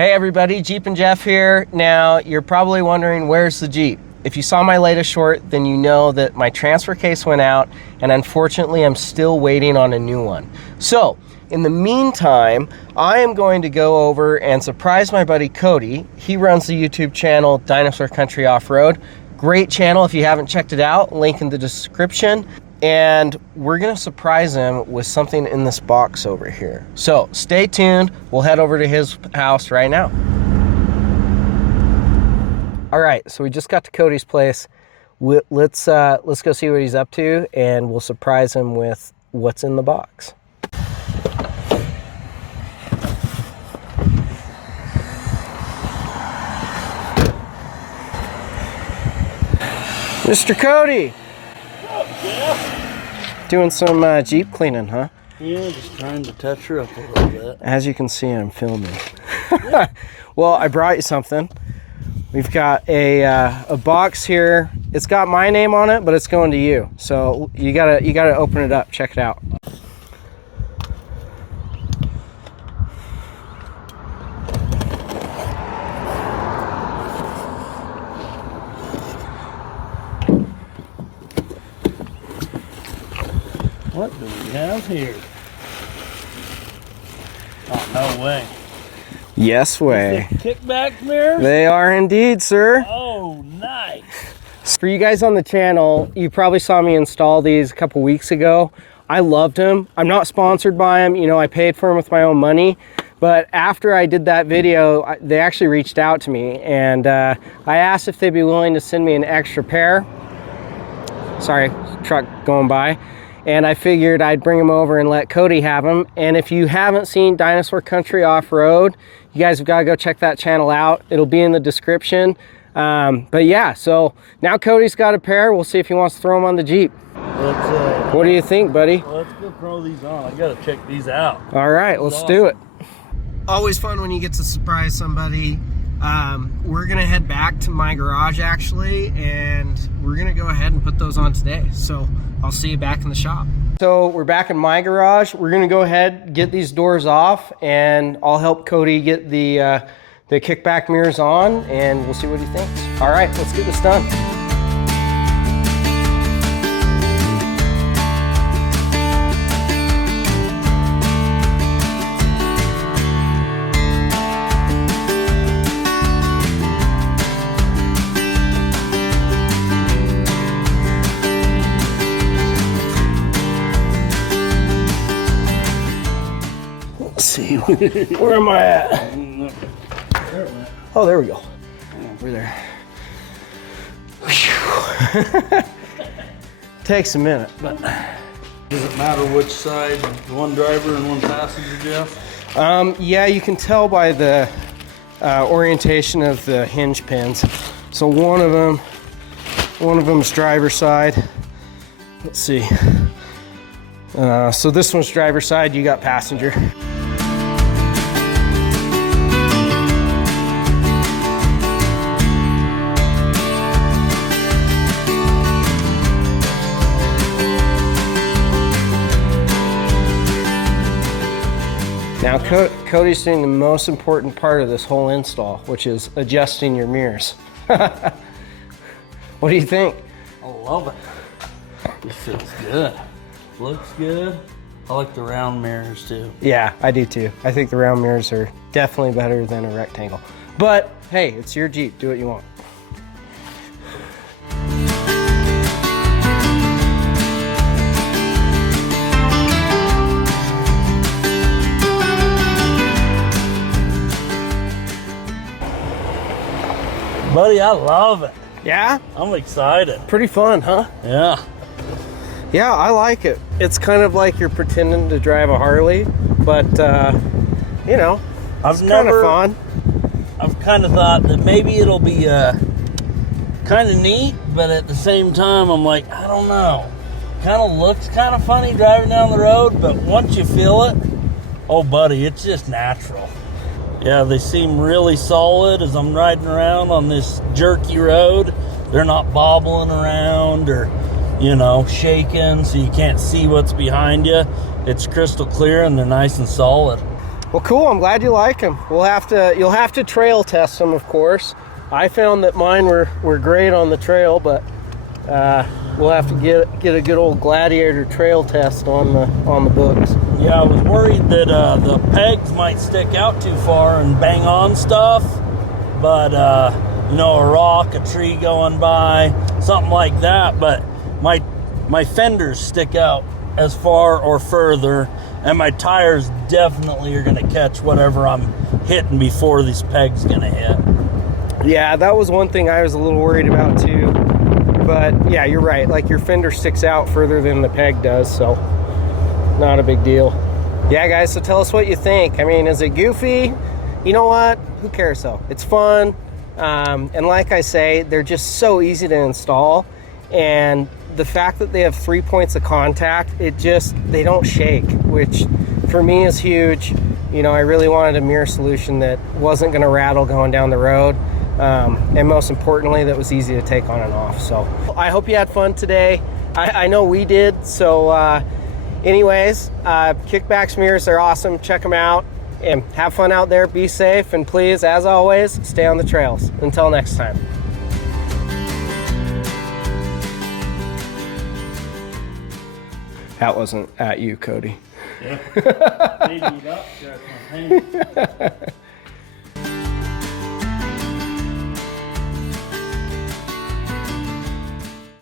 Hey everybody, Jeep and Jeff here. Now, you're probably wondering, where's the Jeep? If you saw my latest short, then you know that my transfer case went out, and unfortunately I'm still waiting on a new one. So, in the meantime, I am going to go over and surprise my buddy Cody. He runs the YouTube channel Dinosaur Country Offroad. Great channel if you haven't checked it out, link in the description. And we're gonna surprise him with something in this box over here. So stay tuned, we'll head over to his house right now. All right, so we just got to Cody's place. Let's go see what he's up to, and we'll surprise him with what's in the box. Mr. Cody! Doing some Jeep cleaning, huh? Yeah, just trying to touch her up a little bit. As you can see, I'm filming. Well, I brought you something. We've got a box here. It's got my name on it, but it's going to you. So you gotta open it up. Check it out. What do we have here? Oh, no way. Yes way. Kikbax mirrors? They are indeed, sir. Oh, nice. For you guys on the channel, you probably saw me install these a couple weeks ago. I loved them. I'm not sponsored by them. You know, I paid for them with my own money. But after I did that video, they actually reached out to me, and I asked if they'd be willing to send me an extra pair. Sorry, truck going by. And I figured I'd bring them over and let Cody have them. And if you haven't seen Dinosaur Country Offroad, you guys have got to go check that channel out. It'll be in the description. But yeah, so now Cody's got a pair. We'll see if he wants to throw them on the Jeep. What do you think, buddy? Let's go throw these on. I got to check these out. All right, let's do it. Always fun when you get to surprise somebody. We're gonna head back to my garage actually, and we're gonna go ahead and put those on today. So I'll see you back in the shop. So we're back in my garage. We're gonna go ahead, get these doors off, and I'll help Cody get the kickback mirrors on, and we'll see what he thinks. All right, let's get this done. See, where am I at? Oh, there we go. We're there. Takes a minute, but does it matter which side? One driver and one passenger, Jeff? Yeah, you can tell by the orientation of the hinge pins. So one of them's driver side. Let's see. So this one's driver side. You got passenger. Now Cody's doing the most important part of this whole install, which is adjusting your mirrors. What do you think? I love it. This feels good. Looks good. I like the round mirrors too. Yeah, I do too. I think the round mirrors are definitely better than a rectangle. But hey, it's your Jeep. Do what you want. Buddy, I love it. Yeah? I'm excited. Pretty fun, huh? Yeah. Yeah, I like it. It's kind of like you're pretending to drive a Harley, but you know, it's kind of fun. I've kind of thought that maybe it'll be kind of neat, but at the same time, I'm like, I don't know. Kind of looks kind of funny driving down the road, but once you feel it, oh, buddy, it's just natural. Yeah, they seem really solid as I'm riding around on this jerky road. They're not bobbling around or, you know, shaking so you can't see what's behind you. It's crystal clear and they're nice and solid. Well, cool. I'm glad you like them. You'll have to trail test them, of course. I found that mine were great on the trail, but we'll have to get a good old Gladiator trail test on the books. Yeah, I was worried that the pegs might stick out too far and bang on stuff, but you know, a rock, a tree going by, something like that. But my fenders stick out as far or further, and my tires definitely are going to catch whatever I'm hitting before these pegs going to hit. Yeah, that was one thing I was a little worried about too. But yeah, you're right. Like, your fender sticks out further than the peg does, so not a big deal. Yeah, guys, so tell us what you think. I mean, is it goofy? You know what? Who cares though? It's fun. And like I say, they're just so easy to install. And the fact that they have 3 points of contact, they don't shake, which for me is huge. You know, I really wanted a mirror solution that wasn't going to rattle going down the road. And most importantly, that was easy to take on and off. So I hope you had fun today. I know we did. So anyways, Kikbax mirrors are awesome. Check them out and have fun out there. Be safe, and please, as always, stay on the trails. Until next time. That wasn't at you, Cody. Yeah.